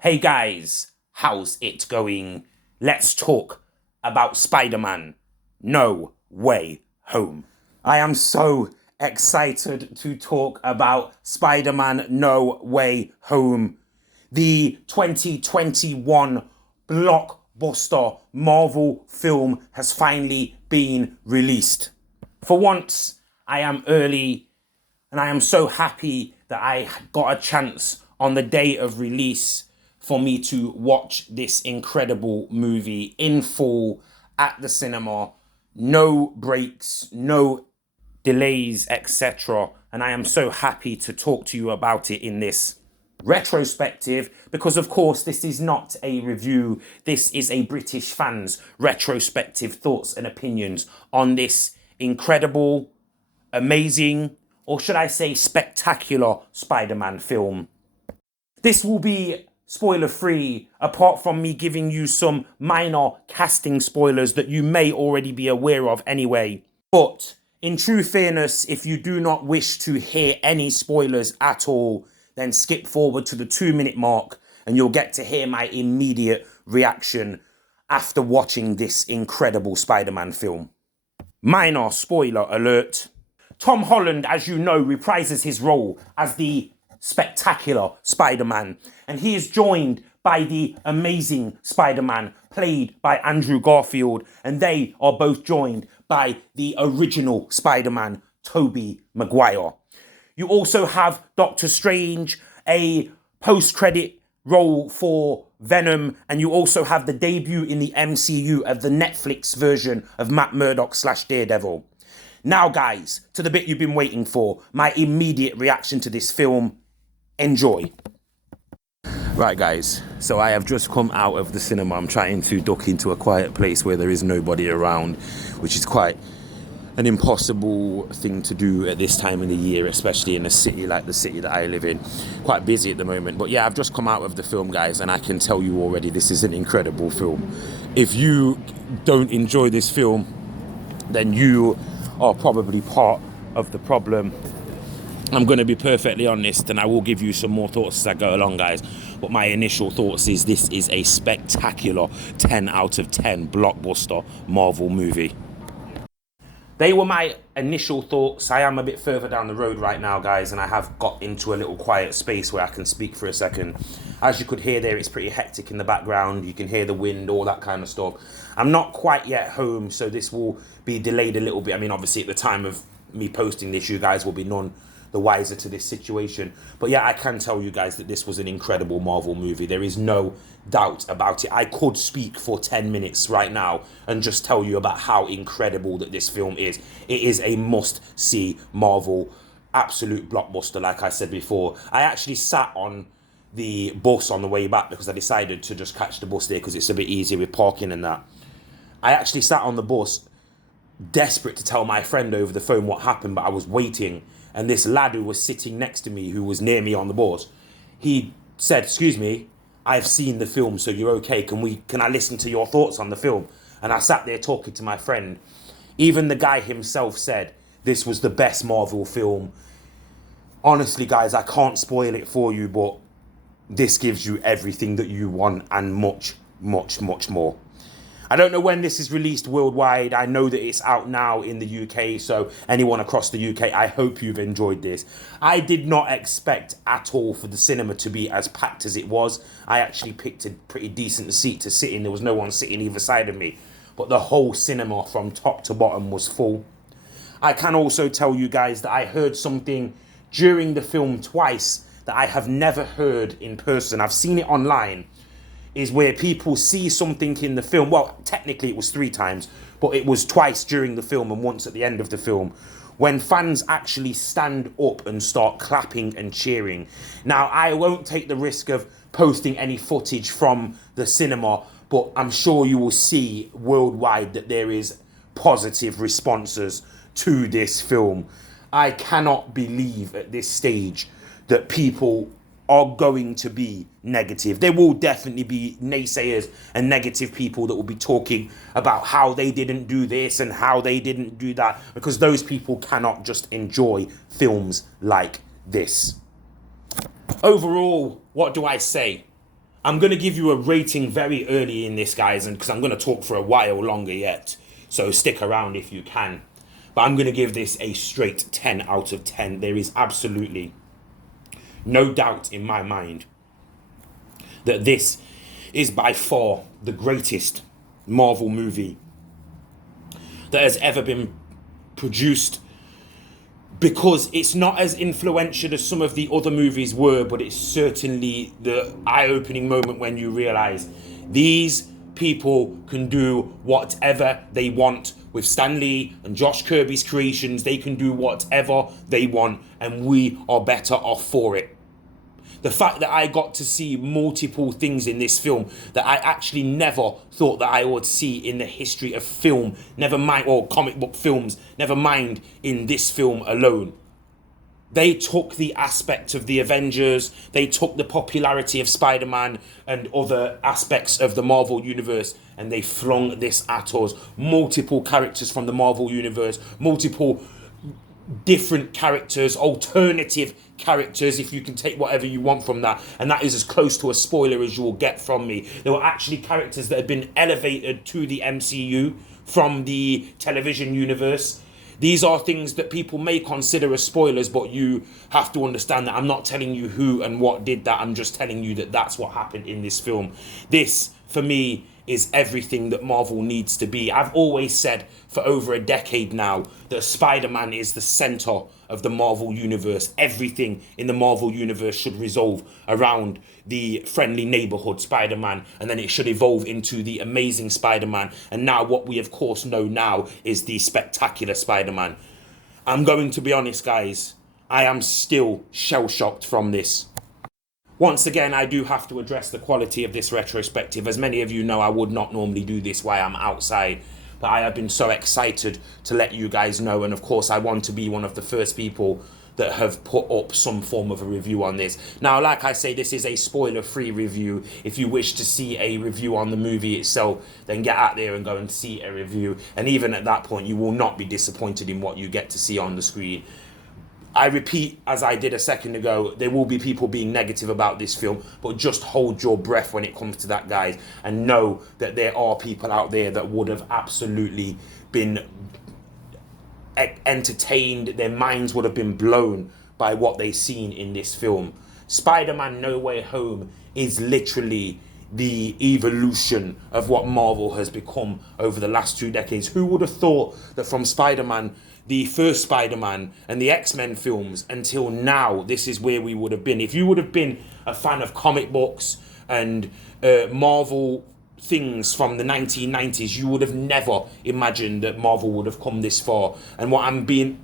Hey guys, how's it going? Let's talk about Spider-Man No Way Home. I am so excited to talk about Spider-Man No Way Home, the 2021 blockbuster Marvel film has finally been released. For once, I am early and I am so happy that I got a chance on the day of release for me to watch this incredible movie in full at the cinema. No breaks, no delays, etc. And I am so happy to talk to you about it in this retrospective, because of course this is not a review. This is a British fans retrospective thoughts and opinions on this incredible, amazing, or should I say spectacular Spider-Man film. This will be spoiler free, apart from me giving you some minor casting spoilers that you may already be aware of anyway. But in true fairness, if you do not wish to hear any spoilers at all, then skip forward to the 2-minute mark and you'll get to hear my immediate reaction after watching this incredible Spider-Man film. Minor spoiler alert. Tom Holland, as you know, reprises his role as the spectacular Spider-Man, and he is joined by the amazing Spider-Man played by Andrew Garfield, and they are both joined by the original Spider-Man, Tobey Maguire. You also have Doctor Strange, a post-credit role for Venom, and you also have the debut in the MCU of the Netflix version of Matt Murdock / Daredevil. Now guys, to the bit you've been waiting for, my immediate reaction to this film. Enjoy. Right guys, so I have just come out of the cinema. I'm trying to duck into a quiet place where there is nobody around, which is quite an impossible thing to do at this time of the year, especially in a city like the city that I live in. Quite busy at the moment, but yeah, I've just come out of the film, guys, and I can tell you already this is an incredible film. If you don't enjoy this film, then you are probably part of the problem. I'm going to be perfectly honest, and I will give you some more thoughts as I go along, guys. But my initial thoughts is this is a spectacular 10 out of 10 blockbuster Marvel movie. They were my initial thoughts. I am a bit further down the road right now, guys, and I have got into a little quiet space where I can speak for a second. As you could hear there, it's pretty hectic in the background. You can hear the wind, all that kind of stuff. I'm not quite yet home, so this will be delayed a little bit. I mean, obviously, at the time of me posting this, you guys will be none the wiser to this situation. But yeah, I can tell you guys that this was an incredible Marvel movie. There is no doubt about it. I could speak for 10 minutes right now and just tell you about how incredible that this film is. It is a must-see Marvel, absolute blockbuster, like I said before. I actually sat on the bus on the way back because I decided to just catch the bus there because it's a bit easier with parking and that. I actually sat on the bus desperate to tell my friend over the phone what happened, but I was waiting. And this lad who was sitting next to me, who was near me on the bus, he said, "Excuse me, I've seen the film, so you're okay. Can I listen to your thoughts on the film?" And I sat there talking to my friend. Even the guy himself said this was the best Marvel film. Honestly, guys, I can't spoil it for you, but this gives you everything that you want and much, much, much more. I don't know when this is released worldwide. I know that it's out now in the UK, so anyone across the UK, I hope you've enjoyed this. I did not expect at all for the cinema to be as packed as it was. I actually picked a pretty decent seat to sit in. There was no one sitting either side of me, but the whole cinema from top to bottom was full. I can also tell you guys that I heard something during the film twice that I have never heard in person. I've seen it online. Is where people see something in the film. Well, technically it was 3 times, but it was twice during the film and once at the end of the film, when fans actually stand up and start clapping and cheering. Now, I won't take the risk of posting any footage from the cinema, but I'm sure you will see worldwide that there is positive responses to this film. I cannot believe at this stage that people are going to be negative. There will definitely be naysayers and negative people that will be talking about how they didn't do this and how they didn't do that, because those people cannot just enjoy films like this. Overall, what do I say? I'm going to give you a rating very early in this, guys, and because I'm going to talk for a while longer yet. So stick around if you can. But I'm going to give this a straight 10 out of 10. There is absolutely no doubt in my mind that this is by far the greatest Marvel movie that has ever been produced, because it's not as influential as some of the other movies were, but it's certainly the eye-opening moment when you realize these people can do whatever they want with Stan Lee and Josh Kirby's creations. They can do whatever they want, and we are better off for it. The fact that I got to see multiple things in this film that I actually never thought that I would see in the history of film, never mind, or comic book films, never mind in this film alone. They took the aspect of the Avengers, they took the popularity of Spider-Man and other aspects of the Marvel Universe, and they flung this at us. Multiple characters from the Marvel Universe, multiple different characters, alternative characters, if you can take whatever you want from that, and that is as close to a spoiler as you will get from me. There were actually characters that had been elevated to the MCU from the television universe. These are things that people may consider as spoilers, but you have to understand that I'm not telling you who and what did that. I'm just telling you that that's what happened in this film. This, for me, is everything that Marvel needs to be. I've always said for over a decade now that Spider-Man is the center of the Marvel Universe. Everything in the Marvel Universe should resolve around the friendly neighborhood Spider-Man, and then it should evolve into the amazing Spider-Man. And now what we of course know now is the spectacular Spider-Man. I'm going to be honest, guys, I am still shell-shocked from this. Once again, I do have to address the quality of this retrospective. As many of you know, I would not normally do this while I'm outside, but I have been so excited to let you guys know, and of course I want to be one of the first people that have put up some form of a review on this. Now, like I say, this is a spoiler-free review. If you wish to see a review on the movie itself, then get out there and go and see a review, and even at that point, you will not be disappointed in what you get to see on the screen. I repeat, as I did a second ago, there will be people being negative about this film, but just hold your breath when it comes to that, guys, and know that there are people out there that would have absolutely been entertained. Their minds would have been blown by what they've seen in this film. Spider-Man No Way Home is literally the evolution of what Marvel has become over the last 2 decades. Who would have thought that from Spider-Man, the first Spider-Man and the X-Men films, until now, this is where we would have been? If you would have been a fan of comic books and Marvel things from the 1990s, you would have never imagined that Marvel would have come this far. And what I'm being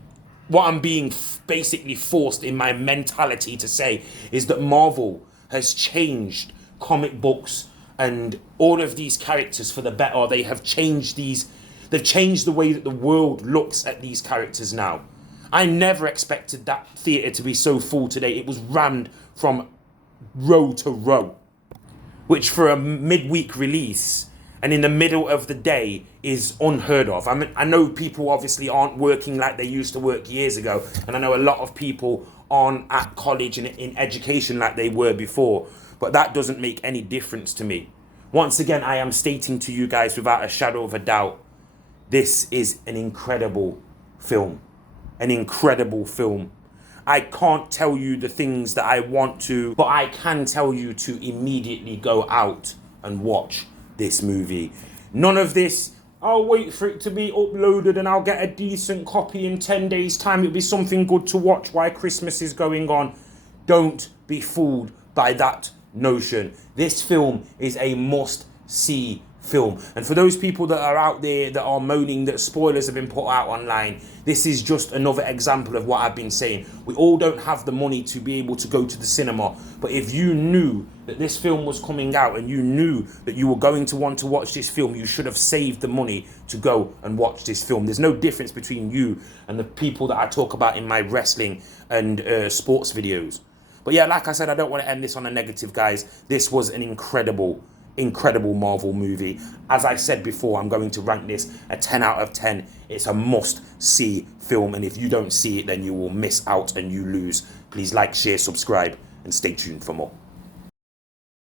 basically forced in my mentality to say is that Marvel has changed comic books and all of these characters for the better. They have changed they've changed the way that the world looks at these characters now. I never expected that theatre to be so full today. It was rammed from row to row, which for a midweek release and in the middle of the day is unheard of. I mean, I know people obviously aren't working like they used to work years ago, and I know a lot of people aren't at college and in education like they were before, but that doesn't make any difference to me. Once again, I am stating to you guys without a shadow of a doubt, this is an incredible film. An incredible film. I can't tell you the things that I want to, but I can tell you to immediately go out and watch this movie. None of this, I'll wait for it to be uploaded and I'll get a decent copy in 10 days' time. It'll be something good to watch while Christmas is going on. Don't be fooled by that notion. This film is a must-see film. And for those people that are out there that are moaning that spoilers have been put out online, this is just another example of what I've been saying. We all don't have the money to be able to go to the cinema, but if you knew that this film was coming out and you knew that you were going to want to watch this film, you should have saved the money to go and watch this film. There's no difference between you and the people that I talk about in my wrestling and sports videos. But yeah, like I said, I don't want to end this on a negative, guys. This was an incredible Marvel movie. As I said before, I'm going to rank this a 10 out of 10. It's a must-see film, and if you don't see it, then you will miss out and you lose. Please like, share, subscribe, and stay tuned for more.